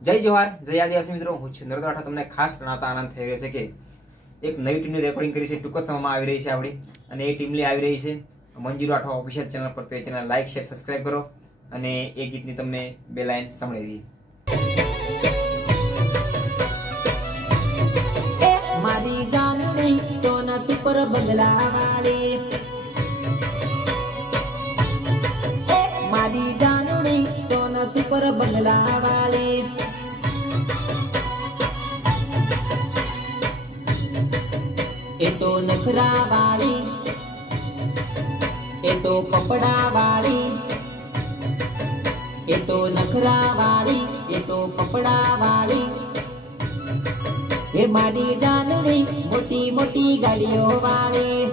જય જવાહર, જય આદિવાસી મિત્રો, હું છું નરેન્દ્ર રાઠોડ। તમને ખાસ જણાવતા આનંદ થઈ રહ્યો છે કે એક નવી ટીમની રેકોર્ડિંગ કરી છે, ટૂંક સમયમાં આવી રહી છે આપણી, અને એ ટીમની આવી રહી છે મંજુ રાઠોડ ઓફિશિયલ ચેનલ પર। તો એ ચેનલ લાઈક શેર સબસ્ક્રાઇબ કરો અને એ ગીતની તમને બે લાઈન સંભળાવી દઈએ। મારી જાનની સોના સુપર બંગલા વાળી, મારી જાનની સોના સુપર બંગલા વાળી, એ તો નખરા વાળી, એ તો પપડા વાળી, એ તો નખરા વાળી, એ તો પપડા વાળી, એ મારી જાનની મોટી મોટી ગાડીઓ વાળી।